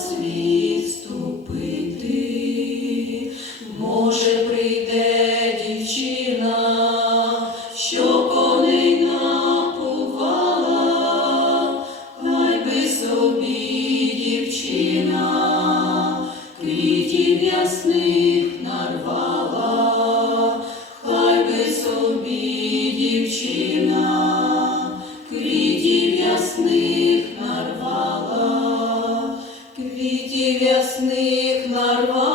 цвіт ступити, може прийде дівчина, що коней напувала, хай би собі дівчина, квітів ясних нарвала, хай би собі дівчина, ясних нарвав.